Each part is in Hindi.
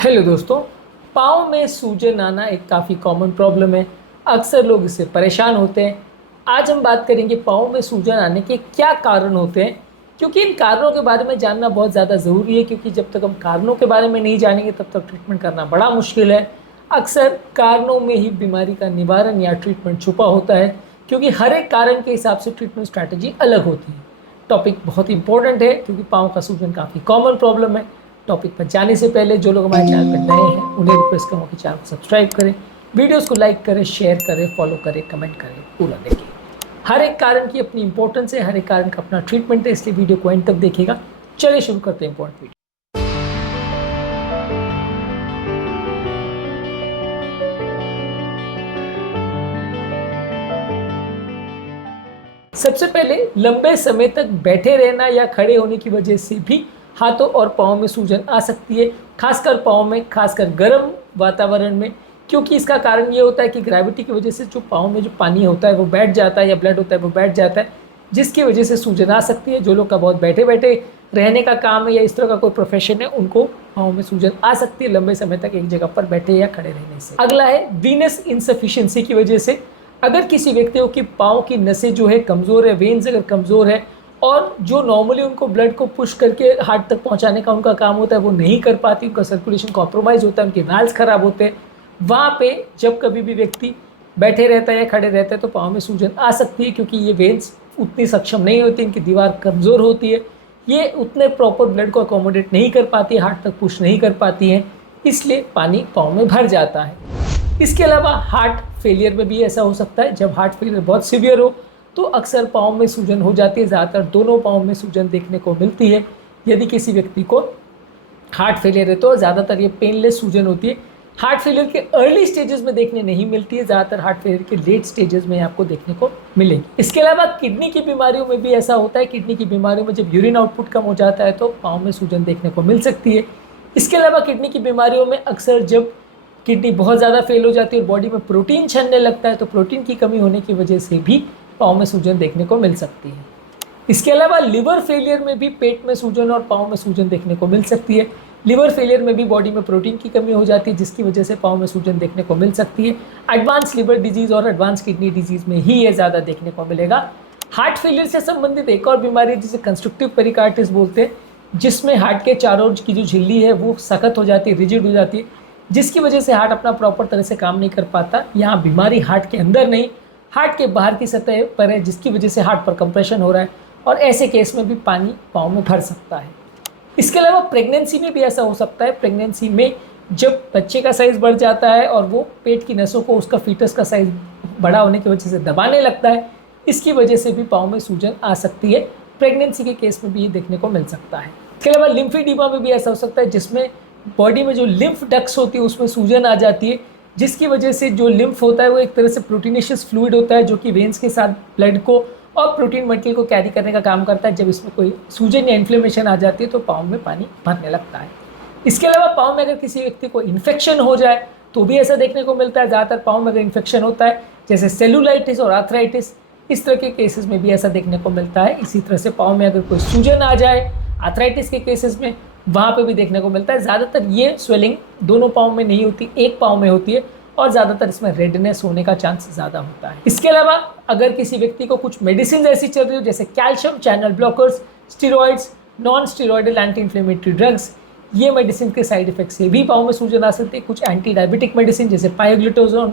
हेलो दोस्तों। पाँव में सूजन आना एक काफ़ी कॉमन प्रॉब्लम है। अक्सर लोग इससे परेशान होते हैं। आज हम बात करेंगे पाँव में सूजन आने के क्या कारण होते हैं, क्योंकि इन कारणों के बारे में जानना बहुत ज़्यादा ज़रूरी है। क्योंकि जब तक हम कारणों के बारे में नहीं जानेंगे तब तक ट्रीटमेंट करना बड़ा मुश्किल है। अक्सर कारणों में ही बीमारी का निवारण या ट्रीटमेंट छुपा होता है, क्योंकि हर एक कारण के हिसाब से ट्रीटमेंट स्ट्रैटेजी अलग होती है। टॉपिक बहुत इंपॉर्टेंट है क्योंकि पाँव का सूजन काफ़ी कॉमन प्रॉब्लम है। टॉपिक पर जाने से पहले जो लोग हमारे चैनल पर नए हैं उन्हें रिक्वेस्ट करूँगा कि चैनल को सब्सक्राइब करें, वीडियोस को लाइक करें, शेयर करें, फॉलो करें, कमेंट करें, पूरा देखें। हर एक कारण की अपनी इंपॉर्टेंस है, हर एक कारण का अपना ट्रीटमेंट है, इसलिए वीडियो को एंड तक देखिएगा। चलिए शुरू करते हैं इंपॉर्टेंट वीडियो। सबसे पहले लंबे समय तक बैठे रहना या खड़े होने की वजह से भी हाथों और पाँव में सूजन आ सकती है, खासकर पाँव में, खासकर गर्म वातावरण में। क्योंकि इसका कारण ये होता है कि ग्रेविटी की वजह से जो पाँव में जो पानी होता है वो बैठ जाता है, या ब्लड होता है वो बैठ जाता है, जिसकी वजह से सूजन आ सकती है। जो लोग का बहुत बैठे बैठे रहने का काम है या इस तरह का कोई प्रोफेशन है, उनको पाँव में सूजन आ सकती है लंबे समय तक एक जगह पर बैठे या खड़े रहने से। अगला है वीनस इनसफिशिएंसी की वजह से। अगर किसी व्यक्तियों की पाँव की नसें जो है कमज़ोर है, वेन्स अगर कमज़ोर है, और जो नॉर्मली उनको ब्लड को पुश करके हार्ट तक पहुंचाने का उनका काम होता है वो नहीं कर पाती, उनका सर्कुलेशन कॉम्प्रोमाइज़ होता है, उनके वाल्व्स खराब होते हैं, वहाँ पे जब कभी भी व्यक्ति बैठे रहता है या खड़े रहता है तो पाँव में सूजन आ सकती है। क्योंकि ये वेन्स उतनी सक्षम नहीं होती, इनकी दीवार कमज़ोर होती है, ये उतने प्रॉपर ब्लड को अकोमोडेट नहीं कर पाती है, हार्ट तक पुश नहीं कर पाती हैं, इसलिए पानी पाँव में भर जाता है। इसके अलावा हार्ट फेलियर में भी ऐसा हो सकता है। जब हार्ट फेलियर बहुत सीवियर हो तो अक्सर पाँव में सूजन हो जाती है। ज़्यादातर दोनों पाँव में सूजन देखने को मिलती है। यदि किसी व्यक्ति को हार्ट फेलियर है तो ज़्यादातर ये पेनलेस सूजन होती है। हार्ट फेलियर के अर्ली स्टेजेस में देखने नहीं मिलती है, ज़्यादातर हार्ट फेलियर के लेट स्टेजेस में आपको देखने को मिलेगी। इसके अलावा किडनी की बीमारियों में भी ऐसा होता है। किडनी की बीमारियों में जब यूरिन आउटपुट कम हो जाता है तो पाँव में सूजन देखने को मिल सकती है। इसके अलावा किडनी की बीमारियों में अक्सर जब किडनी बहुत ज़्यादा फेल हो जाती है और बॉडी में प्रोटीन छनने लगता है तो प्रोटीन की कमी होने की वजह से भी पाँव में सूजन देखने को मिल सकती है। इसके अलावा लिवर फेलियर में भी पेट में सूजन और पाँव में सूजन देखने को मिल सकती है। लिवर फेलियर में भी बॉडी में प्रोटीन की कमी हो जाती है, जिसकी वजह से पाँव में सूजन देखने को मिल सकती है। एडवांस लिवर डिजीज़ और एडवांस किडनी डिजीज़ में ही ये ज़्यादा देखने को मिलेगा। हार्ट फेलियर से संबंधित एक और बीमारी जिसे कंस्ट्रक्टिव पेरिकार्डिटिस बोलते हैं, जिसमें हार्ट के चारों ओर की जो झिल्ली है वो सख्त हो जाती है, रिजिड हो जाती है, जिसकी वजह से हार्ट अपना प्रॉपर तरह से काम नहीं कर पाता। यहाँ बीमारी हार्ट के अंदर नहीं, हार्ट के बाहर की सतह पर है, जिसकी वजह से हार्ट पर कंप्रेशन हो रहा है, और ऐसे केस में भी पानी पाँव में भर सकता है। इसके अलावा प्रेगनेंसी में भी ऐसा हो सकता है। प्रेगनेंसी में जब बच्चे का साइज़ बढ़ जाता है और वो पेट की नसों को उसका फीटस का साइज़ बड़ा होने की वजह से दबाने लगता है, इसकी वजह से भी पाँव में सूजन आ सकती है। प्रेगनेंसी के केस में भी ये देखने को मिल सकता है। इसके अलावा लिम्फेडिमा में भी ऐसा हो सकता है, जिसमें बॉडी में जो लिम्फ डक्ट्स होती है उसमें सूजन आ जाती है, जिसकी वजह से जो लिम्फ होता है वो एक तरह से प्रोटीनेशियस फ्लूइड होता है, जो कि वेन्स के साथ ब्लड को और प्रोटीन मटेरियल को कैरी करने का काम करता है। जब इसमें कोई सूजन या इन्फ्लेमेशन आ जाती है तो पाँव में पानी भरने लगता है। इसके अलावा पाँव में अगर किसी व्यक्ति को इन्फेक्शन हो जाए तो भी ऐसा देखने को मिलता है। ज़्यादातर पाँव में अगर इन्फेक्शन होता है, जैसे सेलुलाइटिस और आर्थराइटिस, इस तरह के केसेस में भी ऐसा देखने को मिलता है। इसी तरह से पाँव में अगर कोई सूजन आ जाए आर्थराइटिस के केसेस में, वहाँ पे भी देखने को मिलता है। ज़्यादातर ये स्वेलिंग दोनों पाँव में नहीं होती, एक पाँव में होती है, और ज़्यादातर इसमें रेडनेस होने का चांस ज़्यादा होता है। इसके अलावा अगर किसी व्यक्ति को कुछ मेडिसिन ऐसी चल रही हो, जैसे calcium channel blockers, steroids, non steroidal anti inflammatory drugs, ये मेडिसिन के साइड इफेक्ट से भी पाँव में सूजन आ सकती है। कुछ एंटी डायबिटिक मेडिसिन जैसे पायोग्लूटाजोन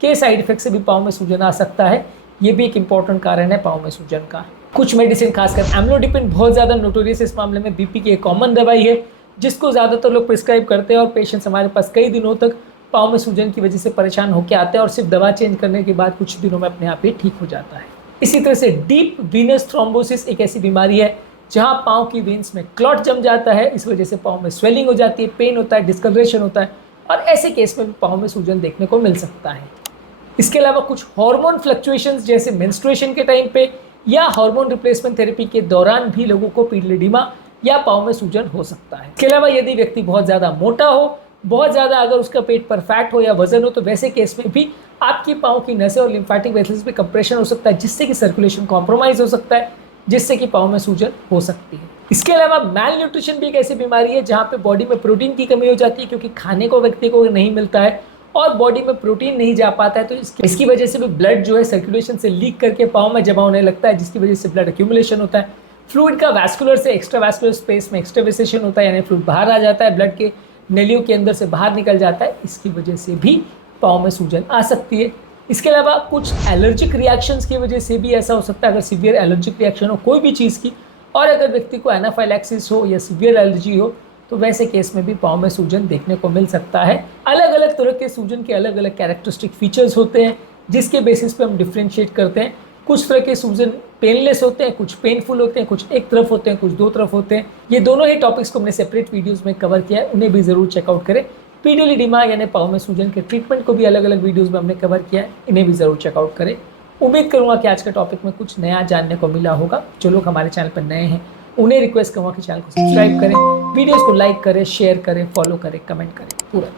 के साइड इफेक्ट से भी पाँव में सूजन आ सकता है। ये भी एक इंपॉर्टेंट कारण है पाँव में सूजन का। कुछ मेडिसिन, खासकर एम्लोडिपिन बहुत ज़्यादा नोटोरियस इस मामले में, बीपी की एक कॉमन दवाई है जिसको ज़्यादातर लोग प्रिस्क्राइब करते हैं, और पेशेंट्स हमारे पास कई दिनों तक पाँव में सूजन की वजह से परेशान होकर आते हैं और सिर्फ दवा चेंज करने के बाद कुछ दिनों में अपने आप ही ठीक हो जाता है। इसी तरह से डीप वीनस थ्रोम्बोसिस एक ऐसी बीमारी है जहाँ पाँव की वेन्स में क्लॉट जम जाता है। इस वजह से पाँव में स्वेलिंग हो जाती है, पेन होता है, डिस्कलरेशन होता है, और ऐसे केस में भी पाँव में सूजन देखने को मिल सकता है। इसके अलावा कुछ हार्मोन फ्लक्चुएशंस जैसे मेंस्ट्रुएशन के टाइम पे या हार्मोन रिप्लेसमेंट थेरेपी के दौरान भी लोगों को पीडीडिमा या पाँव में सूजन हो सकता है। इसके अलावा यदि व्यक्ति बहुत ज़्यादा मोटा हो, बहुत ज़्यादा अगर उसका पेट पर फैट हो या वजन हो, तो वैसे केस में भी आपकी पाँव की नसें और लिम्फेटिक वेसल्स में कंप्रेशन हो सकता है, जिससे कि सर्कुलेशन कॉम्प्रोमाइज़ हो सकता है, जिससे कि पाँव में सूजन हो सकती है। इसके अलावा मैल न्यूट्रिशन भी एक ऐसी बीमारी है जहाँ पे बॉडी में प्रोटीन की कमी हो जाती है, क्योंकि खाने को व्यक्ति को नहीं मिलता है और बॉडी में प्रोटीन नहीं जा पाता है, तो इसकी वजह से भी ब्लड जो है सर्कुलेशन से लीक करके पाँव में जमा होने लगता है, जिसकी वजह से ब्लड एक्यूमुलेशन होता है। फ्लूइड का वैस्कुलर से एक्स्ट्रा वैस्कुलर स्पेस में एक्सट्रावेसेशन होता है, यानी फ्लूइड बाहर आ जाता है, ब्लड के नलियों के अंदर से बाहर निकल जाता है। इसकी वजह से भी पाँव में सूजन आ सकती है। इसके अलावा कुछ एलर्जिक रिएक्शंस की वजह से भी ऐसा हो सकता है। अगर सीवियर एलर्जिक रिएक्शन हो कोई भी चीज़ की, और अगर व्यक्ति को एनाफाइलैक्सिस हो या सीवियर एलर्जी हो, तो वैसे केस में भी पाँव में सूजन देखने को मिल सकता है। अलग अलग तरह के सूजन के अलग अलग कैरेक्टरिस्टिक फीचर्स होते हैं, जिसके बेसिस पे हम डिफ्रेंशिएट करते हैं। कुछ तरह के सूजन पेनलेस होते हैं, कुछ पेनफुल होते हैं, कुछ एक तरफ होते हैं, कुछ दो तरफ होते हैं। ये दोनों ही टॉपिक्स को हमने सेपरेट वीडियोज़ में कवर किया है, उन्हें भी ज़रूर चेकआउट करें। पीडीलिडिमा यानी पाँव में सूजन के ट्रीटमेंट को भी अलग अलग वीडियोज़ में हमने कवर किया है, इन्हें भी ज़रूर चेकआउट करें। उम्मीद करूँगा कि आज के टॉपिक में कुछ नया जानने को मिला होगा। जो लोग हमारे चैनल पर नए हैं उन्हें रिक्वेस्ट करूँगा कि चैनल को सब्सक्राइब करें, वीडियोज़ को लाइक करें, शेयर करें, फॉलो करें, कमेंट करें पूरा।